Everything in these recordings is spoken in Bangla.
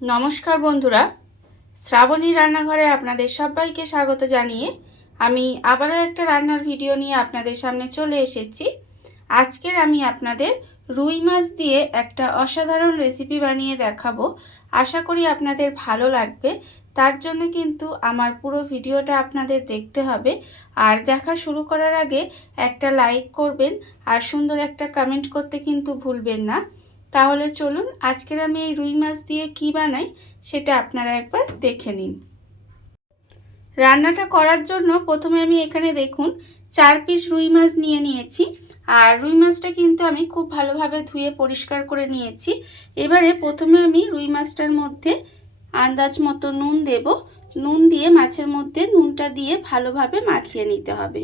নমস্কার বন্ধুরা, শ্রাবণী রান্নাঘরে আপনাদের সবাইকে স্বাগত জানিয়ে আমি আবারও একটা রান্নার ভিডিও নিয়ে আপনাদের সামনে চলে এসেছি। আজকের আমি আপনাদের রুই মাছ দিয়ে একটা অসাধারণ রেসিপি বানিয়ে দেখাবো। আশা করি আপনাদের ভালো লাগবে। তার জন্য কিন্তু আমার পুরো ভিডিওটা আপনাদের দেখতে হবে। আর দেখা শুরু করার আগে একটা লাইক করবেন আর সুন্দর একটা কমেন্ট করতে কিন্তু ভুলবেন না। তাহলে চলুন আজকের আমি এই রুই মাছ দিয়ে কি বানাই সেটা আপনারা একবার দেখে নিন। রান্নাটা করার জন্য প্রথমে আমি এখানে দেখুন 4 পিস রুই মাছ নিয়ে নিয়েছি। আর রুই মাছটা কিন্তু আমি খুব ভালোভাবে ধুয়ে পরিষ্কার করে নিয়েছি। এবারে প্রথমে আমি রুই মাছটার মধ্যে আন্দাজ মতো নুন দেব। নুন দিয়ে মাছের মধ্যে নুনটা দিয়ে ভালোভাবে মাখিয়ে নিতে হবে।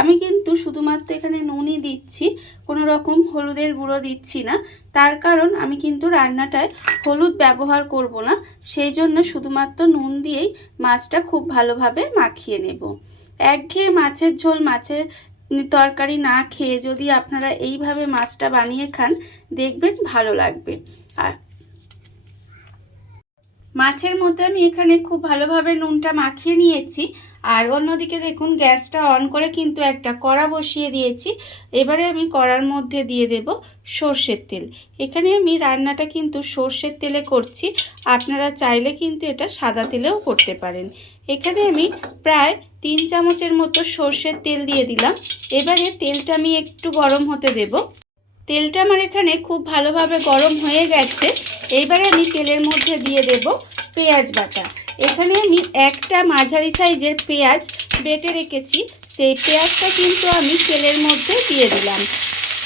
আমি কিন্তু শুধুমাত্র এখানে নুনই দিচ্ছি, কোনো রকম হলুদের গুঁড়ো দিচ্ছি না। তার কারণ আমি কিন্তু রান্নাটায় হলুদ ব্যবহার করব না, সেই জন্য শুধুমাত্র নুন দিয়েই মাছটা খুব ভালোভাবে মাখিয়ে নেব। একঘেয়ে মাছের ঝোল, মাছের তরকারি না খেয়ে যদি আপনারা এইভাবে মাছটা বানিয়ে খান দেখবেন ভালো লাগবে। আর মাছের মধ্যে আমি এখানে খুব ভালোভাবে নুনটা মাখিয়ে নিয়েছি। আর অন্যদিকে দেখুন গ্যাসটা অন করে কিন্তু একটা কড়া বসিয়ে দিয়েছি। এবারে আমি কড়ার মধ্যে দিয়ে দেব সর্ষের তেল। এখানে আমি রান্নাটা কিন্তু সর্ষের তেলে করছি, আপনারা চাইলে কিন্তু এটা সাদা তেলেও করতে পারেন। এখানে আমি প্রায় 3 চামচের মতো সর্ষের তেল দিয়ে দিলাম। এবারে তেলটা আমি একটু গরম হতে দেব। তেলটা আমার এখানে খুব ভালোভাবে গরম হয়ে গেছে। এইবারে আমি তেলের মধ্যে দিয়ে দেব পেঁয়াজ বাটা। এখানে আমি একটা মাঝারি সাইজের পেঁয়াজ বেটে রেখেছি, সেই পেঁয়াজটা কিন্তু আমি তেলের মধ্যে দিয়ে দিলাম।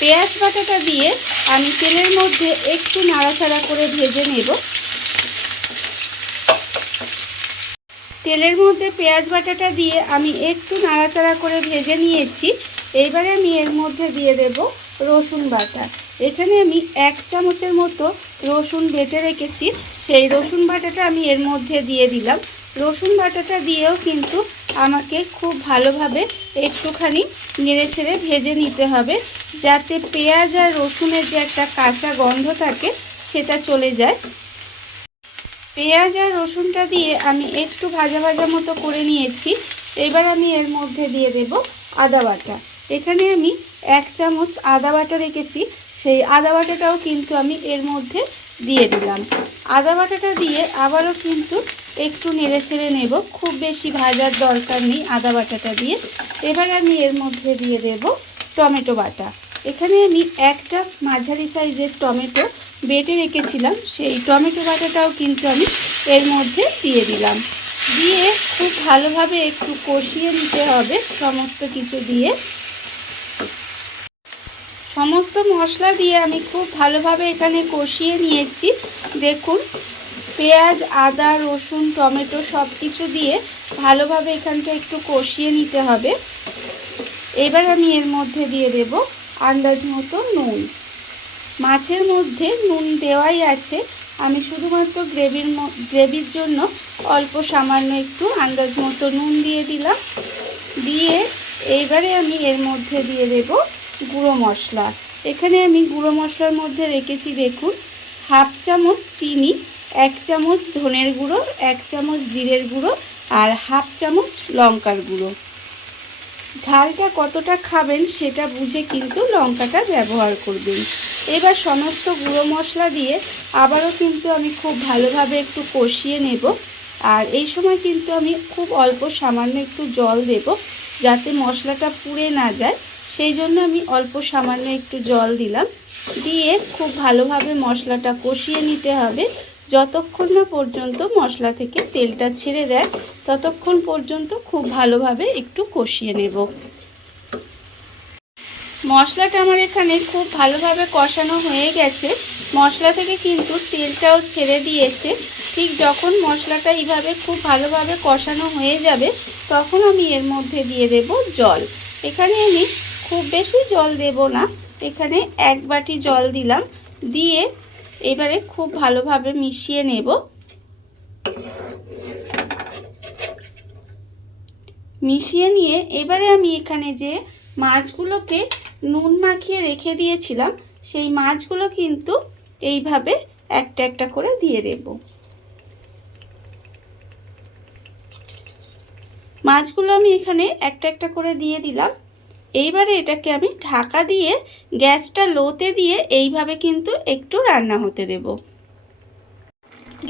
পেঁয়াজ বাটাটা দিয়ে আমি তেলের মধ্যে একটু নাড়াচাড়া করে ভেজে নেব। তেলের মধ্যে পেঁয়াজ বাটাটা দিয়ে আমি একটু নাড়াচাড়া করে ভেজে নিয়েছি। এইবারে আমি এর মধ্যে দিয়ে দেব রসুন বাটা। এখানে আমি 1 চামচের মতো রসুন বেটে রেখেছি, সেই রসুন বাটাটা আমি এর মধ্যে দিয়ে দিলাম। রসুন বাটাটা দিয়েও কিন্তু আমাকে খুব ভালোভাবে একটুখানি নেড়েচেড়ে ভেজে নিতে হবে, যাতে পেঁয়াজ আর রসুনের যে একটা কাঁচা গন্ধ থাকে সেটা চলে যায়। পেঁয়াজ আর রসুনটা দিয়ে আমি একটু ভাজা ভাজা মতো করে নিয়েছি। এবার আমি এর মধ্যে দিয়ে দেব আদা বাটা। এখানে আমি 1 চামচ আদা বাটা রেখেছি, সেই আদা বাটাটাও কিন্তু আমি এর মধ্যে দিয়ে দিলাম। আদা বাটাটা দিয়ে আবারও কিন্তু একটু নেড়েচেড়ে নেব, খুব বেশি ভাজার দরকার নেই আদা বাটাটা দিয়ে। এবার আমি এর মধ্যে দিয়ে দেব টমেটো বাটা। এখানে আমি একটা মাঝারি সাইজের টমেটো বেটে রেখেছিলাম, সেই টমেটো বাটাটাও কিন্তু আমি এর মধ্যে দিয়ে দিলাম। দিয়ে খুব ভালোভাবে একটু কষিয়ে নিতে হবে সমস্ত কিছু দিয়ে। সমস্ত মশলা দিয়ে আমি খুব ভালোভাবে এখানে কষিয়ে নিয়েছি। দেখুন পেঁয়াজ, আদা, রসুন, টমেটো সব কিছু দিয়ে ভালোভাবে এখানটা একটু কষিয়ে নিতে হবে। এবার আমি এর মধ্যে দিয়ে দেব আন্দাজ মতো নুন। মাছের মধ্যে নুন দেওয়াই আছে, আমি শুধুমাত্র গ্রেভির জন্য অল্প সামান্য একটু আন্দাজ মতো নুন দিয়ে দিলাম। দিয়ে এইবারে আমি এর মধ্যে দিয়ে দেব গুঁড়ো মশলা। এখানে আমি গুঁড়ো মশলার মধ্যে রেখেছি দেখুন 1/2 চামচ চিনি, 1 চামচ ধনের গুঁড়ো, 1 চামচ জিরের গুঁড়ো আর 1/2 চামচ লঙ্কার গুঁড়ো। ঝালটা কতটা খাবেন সেটা বুঝে কিন্তু লঙ্কাটা ব্যবহার করবেন। এবার সমস্ত গুঁড়ো মশলা দিয়ে আবারও কিন্তু আমি খুব ভালোভাবে একটু কষিয়ে নেব। আর এই সময় কিন্তু আমি খুব অল্প সামান্য একটু জল দেব, যাতে মশলাটা পুড়ে না যায়, সেই জন্য আমি অল্প সামান্য একটু জল দিলাম। দিয়ে খুব ভালোভাবে মশলাটা কষিয়ে নিতে হবে। যতক্ষণ না পর্যন্ত মশলা থেকে তেলটা ছেড়ে দেয় ততক্ষণ পর্যন্ত খুব ভালোভাবে একটু কষিয়ে নেব। মশলাটা আমার এখানে খুব ভালোভাবে কষানো হয়ে গেছে, মশলা থেকে কিন্তু তেলটাও ছেড়ে দিয়েছে। ঠিক যখন মশলাটা এইভাবে খুব ভালোভাবে কষানো হয়ে যাবে তখন আমি এর মধ্যে দিয়ে দেব জল। এখানে আমি খুব বেশি জল দেব না, এখানে 1 বাটি জল দিলাম। দিয়ে এবারে খুব ভালোভাবে মিশিয়ে নেব। মিশিয়ে নিয়ে এবারে আমি এখানে যে মাছগুলোকে নুন মাখিয়ে রেখে দিয়েছিলাম সেই মাছগুলো কিন্তু এইভাবে একটা একটা করে দিয়ে দেব। মাছগুলো আমি এখানে একটা একটা করে দিয়ে দিলাম। এইবারে এটাকে আমি ঢাকা দিয়ে গ্যাসটা লোতে দিয়ে এইভাবে কিন্তু একটু রান্না হতে দেব।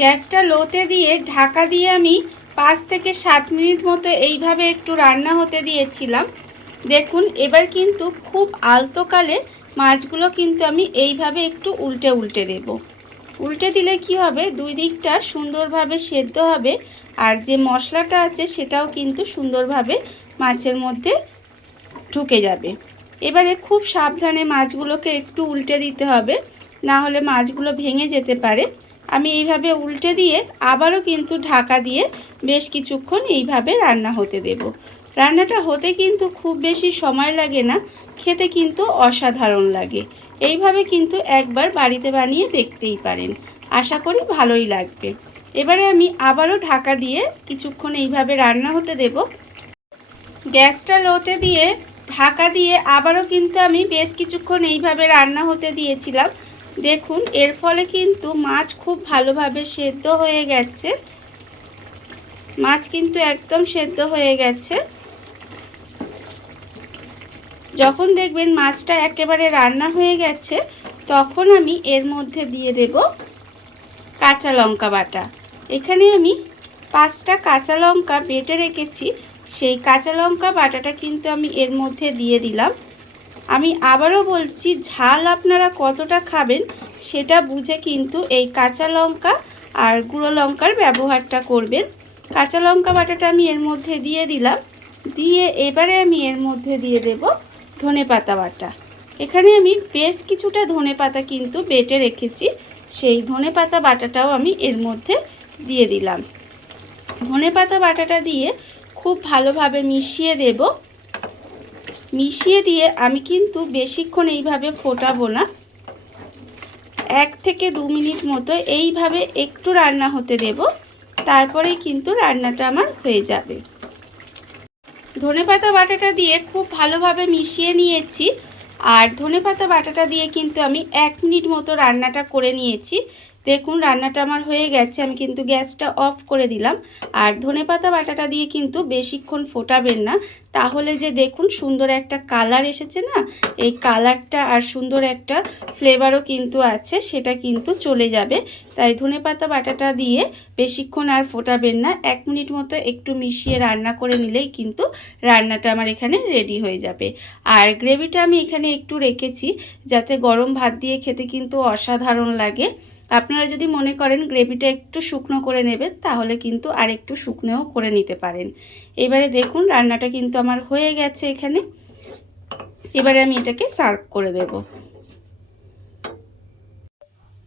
গ্যাসটা লোতে দিয়ে ঢাকা দিয়ে আমি 5 থেকে 7 মিনিট মতো এইভাবে একটু রান্না হতে দিয়েছিলাম। দেখুন এবার কিন্তু খুব আলতোকালে মাছগুলো কিন্তু আমি এইভাবে একটু উল্টে উল্টে দেব। উল্টে দিলে কি হবে, দুই দিকটা সুন্দরভাবে সেদ্ধ হবে আর যে মশলাটা আছে সেটাও কিন্তু সুন্দরভাবে মাছের মধ্যে ঢুকে যাবে। এবারে খুব সাবধানে মাছগুলোকে একটু উল্টে দিতে হবে, না হলে মাছগুলো ভেঙে যেতে পারে। আমি এইভাবে উল্টে দিয়ে আবারও কিন্তু ঢাকা দিয়ে বেশ কিছুক্ষণ এইভাবে রান্না হতে দেব। রান্নাটা হতে কিন্তু খুব বেশি সময় লাগে না, খেতে কিন্তু অসাধারণ লাগে। এইভাবে কিন্তু একবার বাড়িতে বানিয়ে দেখতেই পারেন, আশা করি ভালোই লাগবে। এবারে আমি আবারও ঢাকা দিয়ে কিছুক্ষণ এইভাবে রান্না হতে দেব। গ্যাসটা লোতে দিয়ে ঢাকা দিয়ে আবারও কিন্তু আমি বেশ কিছুক্ষণ এইভাবে রান্না হতে দিয়েছিলাম। দেখুন এর ফলে কিন্তু মাছ খুব ভালোভাবে সেদ্ধ হয়ে গেছে। মাছ কিন্তু একদম সেদ্ধ হয়ে গেছে। যখন দেখবেন মাছটা একেবারে রান্না হয়ে গেছে তখন আমি এর মধ্যে দিয়ে দেব কাঁচা লঙ্কা বাটা। এখানে আমি 5টা কাঁচা লঙ্কা বেটে রেখেছি, সেই কাঁচা লঙ্কা বাটাটা কিন্তু আমি এর মধ্যে দিয়ে দিলাম। আমি আবারও বলছি, ঝাল আপনারা কতটা খাবেন সেটা বুঝে কিন্তু এই কাঁচা লঙ্কা আর গুঁড়ো লঙ্কার ব্যবহারটা করবেন। কাঁচা লঙ্কা বাটাটা আমি এর মধ্যে দিয়ে দিলাম। দিয়ে এবারে আমি এর মধ্যে দিয়ে দেব ধনেপাতা বাটা। এখানে আমি বেশ কিছুটা ধনেপাতা কিন্তু বেটে রেখেছি, সেই ধনেপাতা বাটাটাও আমি এর মধ্যে দিয়ে দিলাম। ধনেপাতা বাটাটা দিয়ে খুব ভালোভাবে মিশিয়ে দেব। মিশিয়ে দিয়ে আমি কিন্তু বেশিক্ষণ এইভাবে ফোটাবো না, 1 থেকে 2 মিনিট মতো এইভাবে একটু রান্না হতে দেব, তারপরেই কিন্তু রান্নাটা আমার হয়ে যাবে। ধনেপাতা বাটাটা দিয়ে খুব ভালোভাবে মিশিয়ে নিয়েছি, আর ধনেপাতা বাটাটা দিয়ে কিন্তু আমি 1 মিনিট মতো রান্নাটা করে নিয়েছি। দেখুন রান্নাটা আমার হয়ে গেছে, আমি কিন্তু গ্যাসটা অফ করে দিলাম। আর ধনেপাতা বাটাটা দিয়ে কিন্তু বেশিক্ষণ ফোটাবেন না, তাহলে যে দেখুন সুন্দর একটা কালার এসেছে না, এই কালারটা আর সুন্দর একটা ফ্লেভারও কিন্তু আছে, সেটা কিন্তু চলে যাবে। তাই ধনেপাতা বাটাটা দিয়ে বেশিক্ষণ আর ফোটাবেন না, 1 মিনিট মতো একটু মিশিয়ে রান্না করে নিলেই কিন্তু রান্নাটা আমার এখানে রেডি হয়ে যাবে। আর গ্রেভিটা আমি এখানে একটু রেখেছি যাতে গরম ভাত দিয়ে খেতে কিন্তু অসাধারণ লাগে। আপনারা যদি মনে করেন গ্রেভিটা একটু শুকনো করে নেবেন তাহলে কিন্তু আর একটু শুকনোও করে নিতে পারেন। এবারে দেখুন রান্নাটা কিন্তু আমার হয়ে গেছে এখানে। এবারে আমি এটাকে সার্ভ করে দেব।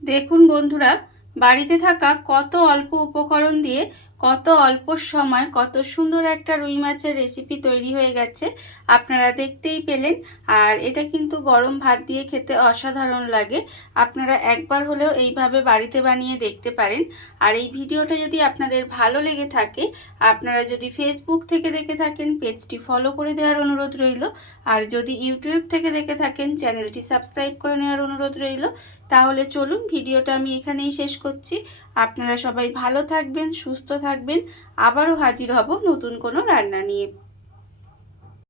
দেখুন বন্ধুরা, বাড়িতে থাকা কত অল্প উপকরণ দিয়ে কত অল্প সময় কত সুন্দর একটা রুই মাছের রেসিপি তৈরি হয়ে গেছে, আপনারা দেখতেই পেলেন। আর এটা কিন্তু গরম ভাত দিয়ে খেতে অসাধারণ লাগে। আপনারা একবার হলেও এইভাবে বাড়িতে বানিয়ে দেখতে পারেন। আর এই ভিডিওটা যদি আপনাদের ভালো লেগে থাকে, আপনারা যদি ফেসবুক থেকে দেখে থাকেন পেজটি ফলো করে দেওয়ার অনুরোধ রইল। আর যদি ইউটিউব থেকে দেখে থাকেন চ্যানেলটি সাবস্ক্রাইব করে নেওয়ার অনুরোধ রইল। তাহলে চলুন ভিডিওটা আমি এখানেই শেষ করছি। আপনারা সবাই ভালো থাকবেন, সুস্থ থাকবেন। আবারও হাজির হব নতুন কোনো রান্না নিয়ে।